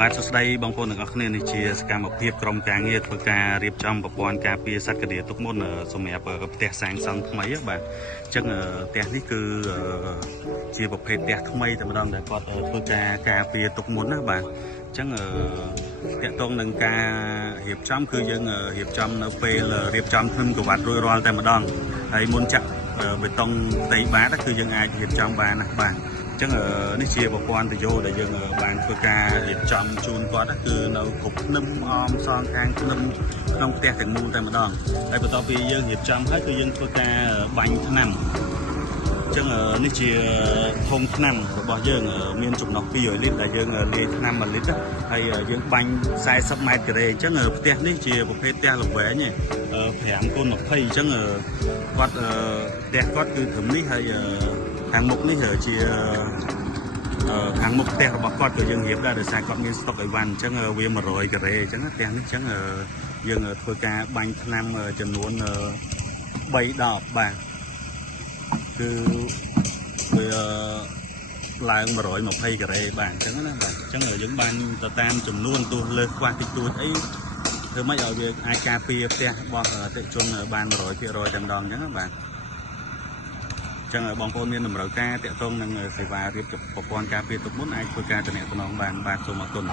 បាទសួស្តីបងប្អូនទាំងអស់គ្នានេះជាសកម្មភាពក្រុមការងារធ្វើការរៀបចំប្រព័ន្ធការពារសត្វកាឌៀទុកមុនសម្រាប់ផ្ទះសាងសង់ថ្មីបាទអញ្ចឹងផ្ទះនេះគឺជាប្រភេទផ្ទះថ្មីតែម្ដងដែលគាត់ធ្វើការពារទុកមុនណាបាទអញ្ចឹងតាក់ទងនឹងការរៀបចំគឺយើងរៀបចំនៅពេលរៀបចំធ្នឹមក្រវ៉ាត់រួចរាល់តែម្ដងហើយមុនចាក់បេតុងផ្ទៃបាតគឺយើងអាចរៀបចំបានណាបាទអញ្ចឹងនេះជាប្រព័ន្ធទយោដែលយើងបានធ្វើការរៀបចំជូនគាត់គឺនៅគ្រប់ធ្នឹមអមសងខាងធ្នឹមក្នុងផ្ទះទាំងមូលតែម្ដងហើយបន្ទាប់ពីយើងរៀបចំហើយគឺយើងធ្វើការបាញ់ថ្នាំអញ្ចឹងនេះជាធុងថ្នាំរបស់យើងមានចំណុះ200លីត្រដែលយើងលាយថ្នាំ1លីត្រហើយយើងបាញ់40ម៉ែត្រការ៉េអញ្ចឹងផ្ទះនេះជាប្រភេទផ្ទះល្វែង5x20អញ្ចឹងគាត់ផ្ទះគាត់គឺត្រឹមនេះហើយខាងមុខនេះជាខាងមុខផ្ទះរបស់គាត់ក៏យើងរៀបដែរដោយសារគាត់មានស្តុកអីវ៉ាន់អញ្ចឹងវា100ការ៉េអញ្ចឹងផ្ទះនេះអញ្ចឹងយើងធ្វើការបាញ់ថ្នាំចំនួន3ដបបាទគឺវាឡើង120ការ៉េបាទអញ្ចឹងណាបាទអញ្ចឹងយើងបាញ់ទៅតាមចំនួនទោះលើសខ្វះតិចតួចអីធ្វើម៉េចឲ្យវាអាចការពារផ្ទះរបស់អតិថិជនបាន100%តែម្ដងអញ្ចឹងបាទចឹងបងប្អូនមានតម្រូវការតាក់ទងនឹងសេវារៀបចំប្រព័ន្ធការពារទុកមុនអាចធ្វើការទំនាក់ទំនងបានបាទសូមអរគុណ